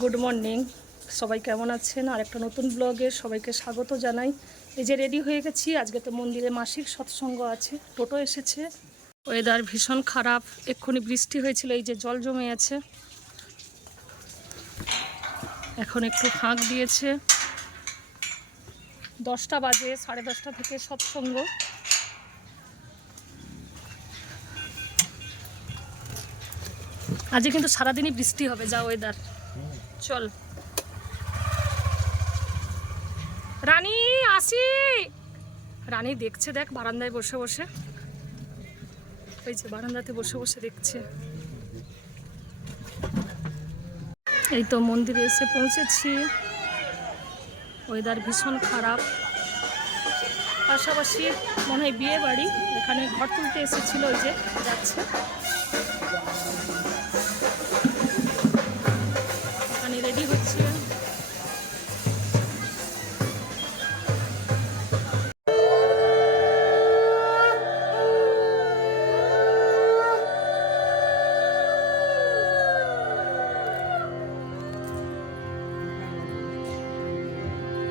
Good morning, সবাই কেমন আছেন? আর একটা নতুন ব্লগে সবাইকে স্বাগত জানাই। এই যে রেডি হয়ে গেছি, আজকে তো মন্দিরে মাসিক সৎসঙ্গ আছে, টোটো এসেছে। ওয়েদার ভীষণ খারাপ, এক্ষুনি বৃষ্টি হয়েছিল, এই যে জল জমে আছে, এখন একটু ফাঁক দিয়েছে। 10টা বাজে, 10:30 থেকে সৎসঙ্গ। আজকে কিন্তু সারাদিনই বৃষ্টি হবে, যা ওয়েদার। চল রানী, আসি। রানী দেখছে, দেখ বারান্দায় বসে বসে, ওই যে বারান্দাতে বসে বসে দেখছে। এই তো মন্দিরে এসে পৌঁছেছি। ওয়েদার ভীষণ খারাপ, পাশাপাশি মনে হয় বিয়ে বাড়ি, এখানে ঘর তুলতে এসেছিল, ওই যে যাচ্ছে। এখানে রেডি হচ্ছে।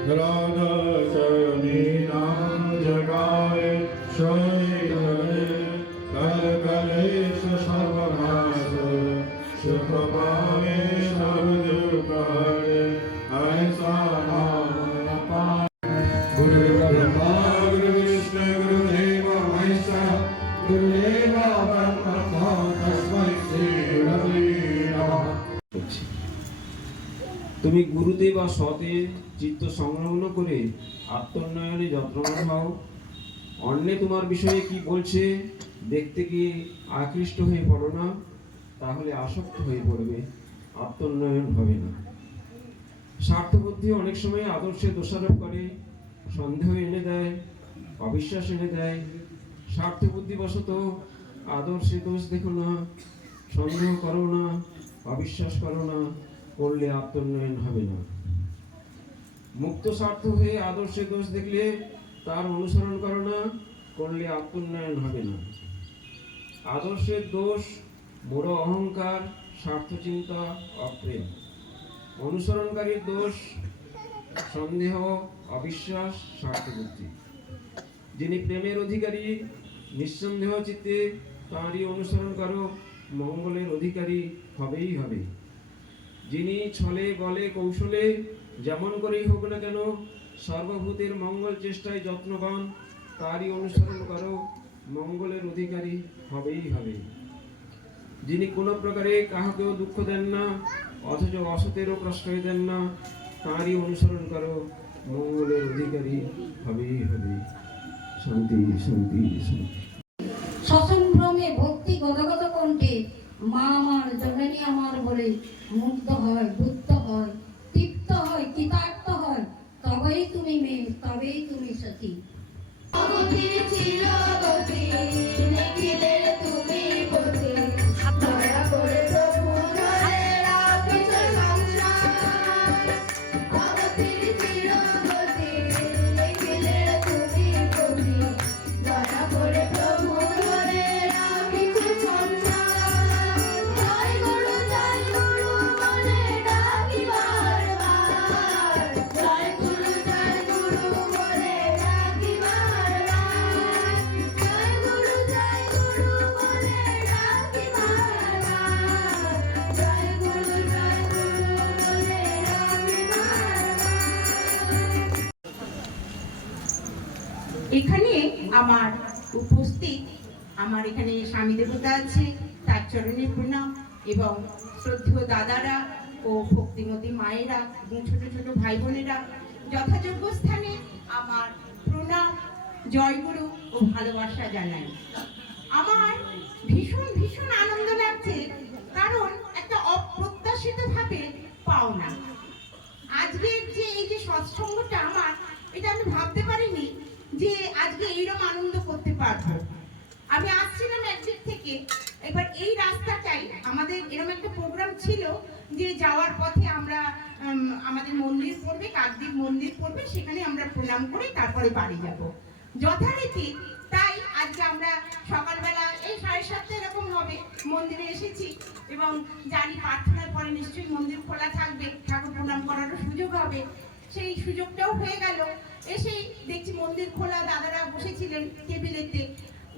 राधा चरणी नाम जगाए शैले कल कलेश सर्वनाश सुख पावे सब दुख हरे ऐसा नाम पाए। गुरु ब्रह्मा गुरु विष्णु गुरु देव महेश्वर गुरुदेव ब्रह्मा तस्मै श्री गुरवे नमः। তুমি গুরুতে বা সতে চিত্ত সংলগ্ন করে আত্মোন্নয়নে যত্নবান হও। অন্যে তোমার বিষয়ে কি বলছে দেখতে গিয়ে আকৃষ্ট হয়ে পড়ো না, তাহলে আসক্ত হয়ে পড়বে, আত্মোন্নয়ন হবে না। স্বার্থবুদ্ধি অনেক সময় আদর্শে দোষারোপ করে, সন্দেহ এনে দেয়, অবিশ্বাস এনে দেয়। স্বার্থবুদ্ধিবশত আদর্শে দোষ দেখো না, সন্দেহ করো না, অবিশ্বাস করো না, করলে আত্মোন্নয়ন হবে না। মুক্ত স্বার্থ হয়ে আদর্শে দোষ দেখলে তার অনুসরণ করো না, করলে আত্মোন্নয়ন হবে না। আদর্শের দোষ বড় অহংকার, স্বার্থ চিন্তা, অপ্রেম। অনুসরণকারীর দোষ সন্দেহ, অবিশ্বাস, স্বার্থবুদ্ধি। যিনি প্রেমের অধিকারী, নিঃসন্দেহ চিত্তে তাঁরই অনুসরণ করো, মঙ্গলের অধিকারী হবেই হবে। যিনি ছলে বলে কৌশলে যেমন করেই হোক না কেন সর্বভূতের মঙ্গল চেষ্টায় যত্নবান, তারই অনুসরণ করো, মঙ্গলের অধিকারী হবেই হবে। যিনি কোনো প্রকারে কাহাকেও দুঃখ দেন না, অথচ অসতেরও প্রশ্রয় দেন না, তারই অনুসরণ করো, মঙ্গলের অধিকারী হবেই হবে। শান্তি শান্তি শান্তি। সসম্ভ্রমে ভক্তি গদগদ কণ্ঠে মা আমার জননী আমার বলে মুগ্ধ হয়, বুদ্ধ হয়, তৃপ্ত হয়, কৃতার্থ হয়। তবেই তুমি মেয়ে, তবেই তুমি সতী। এখানে আমার উপস্থিত, আমার এখানে স্বামী দেবতা আছে, তার চরণে প্রণাম, এবং শ্রদ্ধেয় দাদারা ও ভক্তিমতী মায়েরা এবং ছোট ছোট ভাই বোনেরা যথাযোগ্য স্থানে আমার প্রণাম, জয়গুরু ও ভালোবাসা জানাই। আমার ভীষণ ভীষণ আনন্দ লাগছে, কারণ একটা অপ্রত্যাশিত ভাবে পাওনা। আজকের যে এই যে সৎসঙ্গটা আমার, এটা আমি ভাবতে পারিনি যে আজকে এইরকম আনন্দ করতে পারবো। আমি আসছিলাম একদিক থেকে, এবার এই রাস্তাটাই আমাদের এরকম একটা প্রোগ্রাম ছিল যে যাওয়ার পথে আমরা আমাদের মন্দির পড়বে, কাকদ্বীপ মন্দির পড়বে, সেখানে আমরা প্রণাম করে তারপরে বাড়ি যাব যথারীতি। তাই আজকে আমরা সকালবেলা এই 7:30 এরকম হবে মন্দিরে এসেছি, এবং জানি প্রার্থনার পরে নিশ্চয়ই মন্দির খোলা থাকবে। হবে, সেই সুযোগটাও হয়ে গেল। এসেই দেখছি মন্দির খোলা, দাদারা বসেছিলেন টেবিলেতে।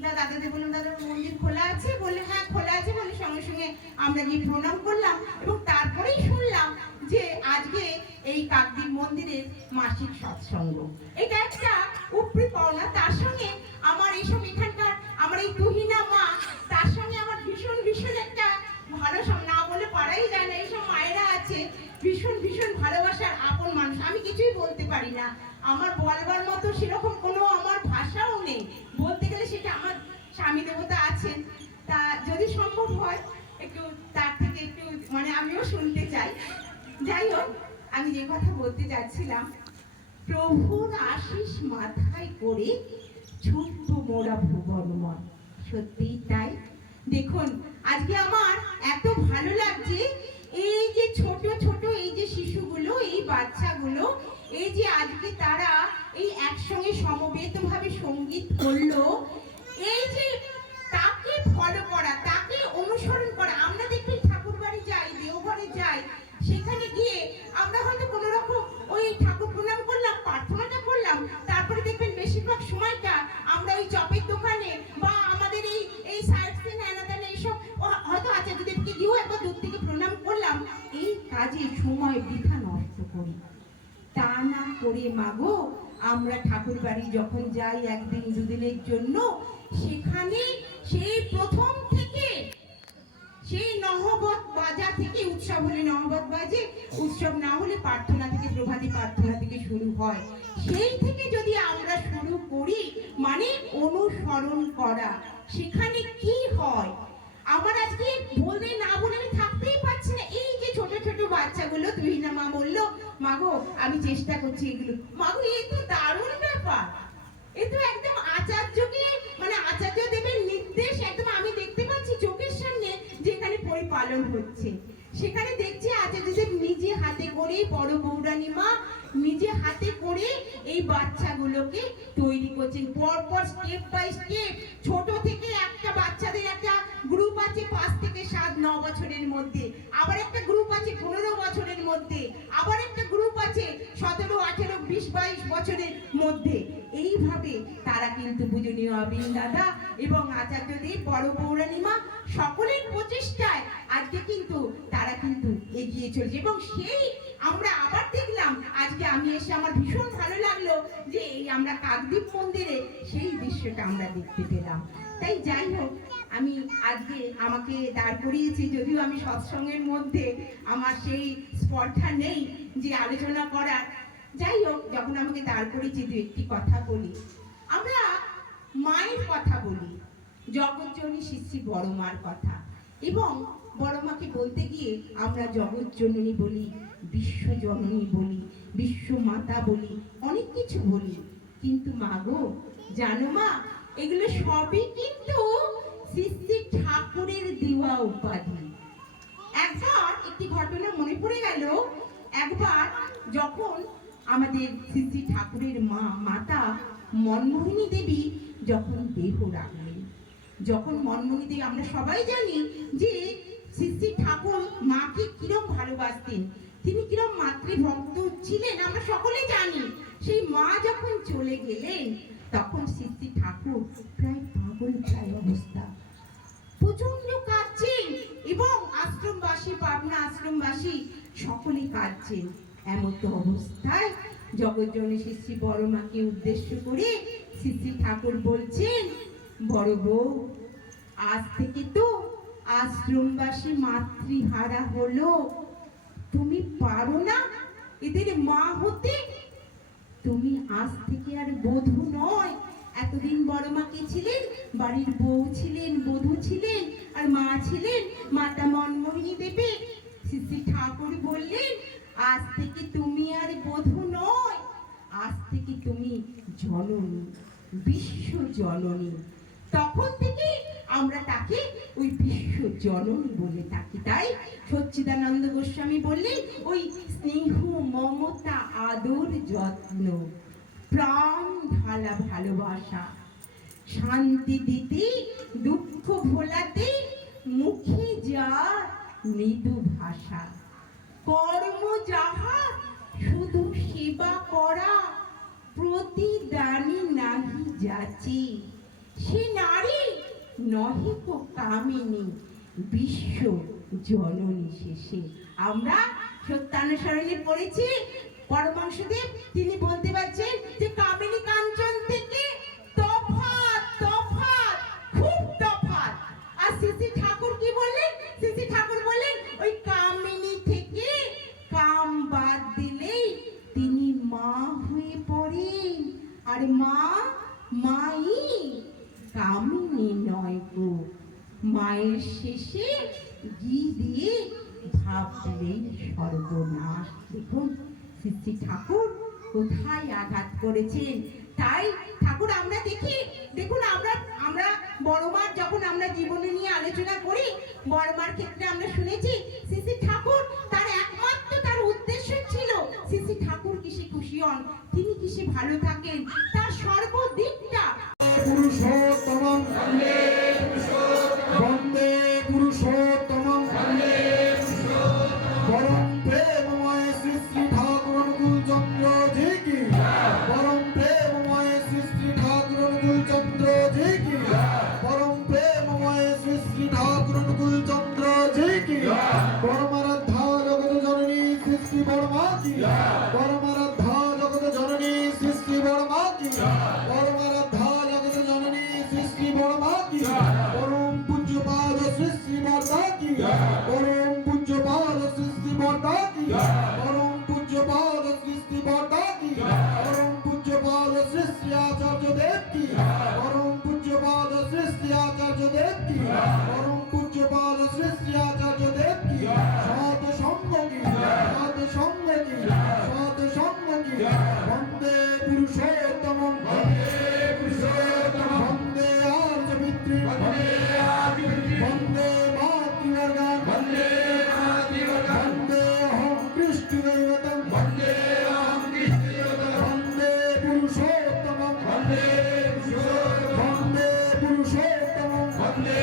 দাদাদের বললাম, দাদা মন্দির খোলা আছে? বললে হ্যাঁ খোলা আছে। বলে সঙ্গে সঙ্গে আমরা গিয়ে প্রণাম করলাম এবং তারপরেই শুনলাম যে আজকে এই কাকদ্বীপ মন্দিরের মাসিক সৎসঙ্গ। এটা একটা উপরি পাওনা। তার সঙ্গে আমার এইসব এখানকার আমার এই তুহিনা মা, তার সঙ্গে আমার ভীষণ ভীষণ একটা ভালো না বলে পারাই যায় না। এইসব মায়েরা আছে ভীষণ ভীষণ ভালোবাসার আপন মানুষ। আমি কিছুই বলতে পারি না, আমার বলবার মতো সেরকম কোনো আমার ভাষাও নেই। বলতে গেলে সেটা আমার স্বামী দেবতা আছেন, তা যদি সম্ভব হয় একটু তার থেকে একটু মানে আমিও শুনতে চাই। যাই হোক, আমি যে কথা বলতে যাচ্ছিলাম, প্রভুর আশিস মাথায় করে ছুটব মোরা ভুবনময়। সত্যিই তাই। দেখুন আজকে আমার এত ভালো লাগছে, এই যে ছোট ছোট এই যে শিশুগুলো, এই বাচ্চাগুলো, এই যে আজকে তারা এই একসঙ্গে সমবেতভাবে সঙ্গীত করলো, এই যে তাকে ফলো করা, তাকে অনুসরণ করা। আমরা দেখি ঠাকুর বাড়ি যাই, দেওঘরে যাই, সেখানে গিয়ে আমরা হয়তো কোনো রকম ওই ঠাকুর প্রণাম করলাম, প্রার্থনাটা করলাম, তারপরে দেখবেন বেশিরভাগ সময়টা আমরা ওই চপের দোকানে বা আমাদের এই সাইড সিন হ্যানাদানে এইসব হয়তো আচার্যদেবকে দিয়েও একবার দূর থেকে প্রণাম করলাম। এই কাজে সময় বৃথা নষ্ট করি। তা না করে মাগো, আমরা ঠাকুর বাড়ি যখন যাই একদিন দুদিনের জন্য, সেখানে সেই প্রথম থেকে সেই নহবত বাজা থেকে, উৎসব হলে নহবত বাজে, উৎসব না হলে প্রার্থনা থেকে, প্রভাতী প্রার্থনা থেকে শুরু হয়। সেই থেকে যদি আমরা শুরু করি, মানে অনুসরণ করা, সেখানে কি হয় আমার আজকে বলতে না বলে আমি থাকতেই পারছি না। এই যে ছোট ছোট বাচ্চাগুলো, তুই না মা বললো, মাগো আমি চেষ্টা করছি এগুলো, মাগো এই তো দারুণ ব্যাপার। এ তো একদম আচার্যকে মানে আচার্য দেবের নির্দেশ একদম আমি দেখতে পাচ্ছি চোখের সামনে, যেখানে পরিপালন হচ্ছে। সেখানে দেখছি আচার্যদেব নিজে হাতে করে, বড় বৌরানী মা নিজে হাতে করে এই বাচ্চাগুলোকে তৈরি করছেন, পরপর স্টেপ বাই স্টেপ। ছোট থেকে একটা বাচ্চাদের একটা গ্রুপ আছে 5 থেকে 7-9 বছরের মধ্যে, আবার একটা গ্রুপ আছে 15 বছরের মধ্যে, আবার একটা গ্রুপ আছে 17, 18, 20, 22 বছরের মধ্যে। এইভাবে তারা কিন্তু পূজনীয় আবিন দাদা এবং আচার্যদেব, বড় বৌরানী মা সকলের প্রচেষ্টায় আজকে কিন্তু তারা কিন্তু এগিয়ে চলছে। এবং সেই আমরা আবার দেখলাম আজকে আমি এসে, আমার ভীষণ ভালো লাগলো যে এই আমরা কাকদ্বীপ মন্দিরে সেই দৃশ্যটা আমরা দেখতে পেলাম। তাই যাই হোক, আমি আজকে আমাকে দাঁড় করিয়েছি, যদিও আমি সৎসঙ্গের মধ্যে আমার সেই স্পর্ধা নেই যে আলোচনা করার। যাই হোক, যখন আমাকে দাঁড় করিয়েছি দু একটি কথা বলি। আমরা মায়ের কথা বলি, জগৎজননী শ্রী শ্রী বড় মার কথা, এবং বড় মাকে বলতে গিয়ে আমরা জগৎজননী বলি, বিশ্বজননী বলি, বিশ্বমাতা বলি, অনেক কিছু বলি। কিন্তু মা গো, জানো মা, এগুলো সবই কিন্তু শ্রী শ্রী ঠাকুরের দেওয়া উপাধি। একবার একটি ঘটনা মনে পড়ে গেল। একবার যখন আমাদের শ্রী শ্রী ঠাকুরের মাতা মনমোহিনী দেবী যখন দেহ রাখলেন, যখন মনমোহিনী দেবী, আমরা সবাই জানি যে শ্রী শ্রী ঠাকুর মাকে কিরম ভালোবাসতেন, তিনি কিরম মাতৃভক্ত ছিলেন, আমরা সকলে জানি। সেই মা যখন চলে গেলেন, তখন শ্রী শ্রী ঠাকুর প্রায় পাগল প্রায় অবস্থা, প্রচন্ড কাঁদছেন এবং আশ্রমবাসী, পাবনা আশ্রমবাসী সকলে কাঁদছেন। এমতো অবস্থায় জগৎজননী শ্রী শ্রী বড় মাকে উদ্দেশ্য করে শ্রী শ্রী ঠাকুর বলছেন, বড় বউ, আজ থেকে তো আশ্রমবাসী মাতৃহারা হলো, তুমি পারো না এদের মা হতে? তুমি আজ থেকে আর বধূ নয়। এতদিন বড় মা কে ছিলেন? বাড়ির বউ ছিলেন, বধূ ছিলেন, আর মা ছিলেন মাতা মনমোহিনী দেবী। শ্রী শ্রী ঠাকুর বললেন, আজ থেকে তুমি আর বধূ নয়, আজ থেকে তুমি জননী, বিশ্ব জননী। তখন থেকে আমরা তাকে ওই বিশ্ব জননী বলে থাকি। তাই সচ্চিদানন্দ গোস্বামী বললেন, ওই স্নেহ, মমতা, আদর, যত্ন, প্রাণ ঢালা ভালোবাসা, শান্তি দিতে, দুঃখ ভোলাতে, মুখে যার মৃদু ভাষা, কর্ম যাহা শুধু সেবা করা প্রতিদানী নাহি যাচি, সে নারী নহে কো কামিনী, বিশ্ব জননী শেষে। আমরা সত্যানুসরণে পড়েছি, পরমাংশদেব তিনি বলতে পারছেন যে কামিনী কাঞ্চন থেকে তফাৎ, তফাৎ, খুব তফাৎ। আর শ্রী ঠাকুর কি বললেন? শ্রী ঠাকুর বললেন ওই কামিনী থেকে কাম বাদ দিলেই তিনি মা হয়ে পড়েন। আর মা মাই, কামিনী নয় গো। মায়ের শেষে ঘি দিয়ে ভাবলেই সর্বনাশ। দেখুন শ্রী ঠাকুর কোথায় আঘাত করেছেন। তাই ঠাকুর আমরা দেখি, দেখুন আমরা বড় মার যখন আমরা জীবনে নিয়ে আলোচনা করি, বড় মার ক্ষেত্রে আমরা শুনেছি শ্রী ঠাকুর তার একমাত্র তার উদ্দেশ্য ছিল শ্রী ঠাকুর কিসে খুশি হন, তিনি কিসে ভালো থাকেন, তার সর্বদিকটা। পুরুষোত্তমং বন্দে পুরুষোত্তমং পরম প্রেমময় শ্রী শ্রী ঠাকুর অনুকূল চন্দ্র জি কি, পরম প্রেমময় শ্রী শ্রী ঠাকুর অনুকূল চন্দ্র জি কি, পরম প্রেমময় শ্রী শ্রী ঠাকুর অনুকূল চন্দ্র জি কি, পরমারাধ্যা জগৎ জননী শ্রী শ্রী বড়মা কি, পরমারাধ্যা জগৎ জননী শ্রী শ্রী বড়মা কি, পরমারাধ্যা জগৎ জননী শ্রী শ্রী বড়মা কি, পরম পূজ্যপাদ শ্রী শ্রী বর্দা কি, পরম পূজ্যপাদ শ্রী শ্রী বর্দা কি, পরম পূজ্যপাদ শ্রী শ্রী বর্দা কি, পরম পূজ্যপাদ শ্রী শ্রী আচার্য দেব কি, পরম পূজ্যপাদ শ্রী শ্রী আচার্য দেব কি, পরম পূজ্যপাদ শ্রী শ্রী আচার্য দেব কি, সৎ সঙ্গ কি, সৎ সঙ্গ কি, সৎ সঙ্গ কি, বন্দে পুরুষোত্তমং, বন্দে পুরুষোত্তমং, বন্দে আর্য পিতৃ, বন্দে আর্য পিতৃ, বন্দে মাতৃবর্গং, বন্দে মাতৃবর্গং, বন্দে অহং কৃষ্ণ দৈবতং, বন্দে অহং কৃষ্ণ দৈবতং, বন্দে পুরুষোত্তমং, বন্দে পুরুষোত্তমং, বন্দে পুরুষোত্তমং, বন্দে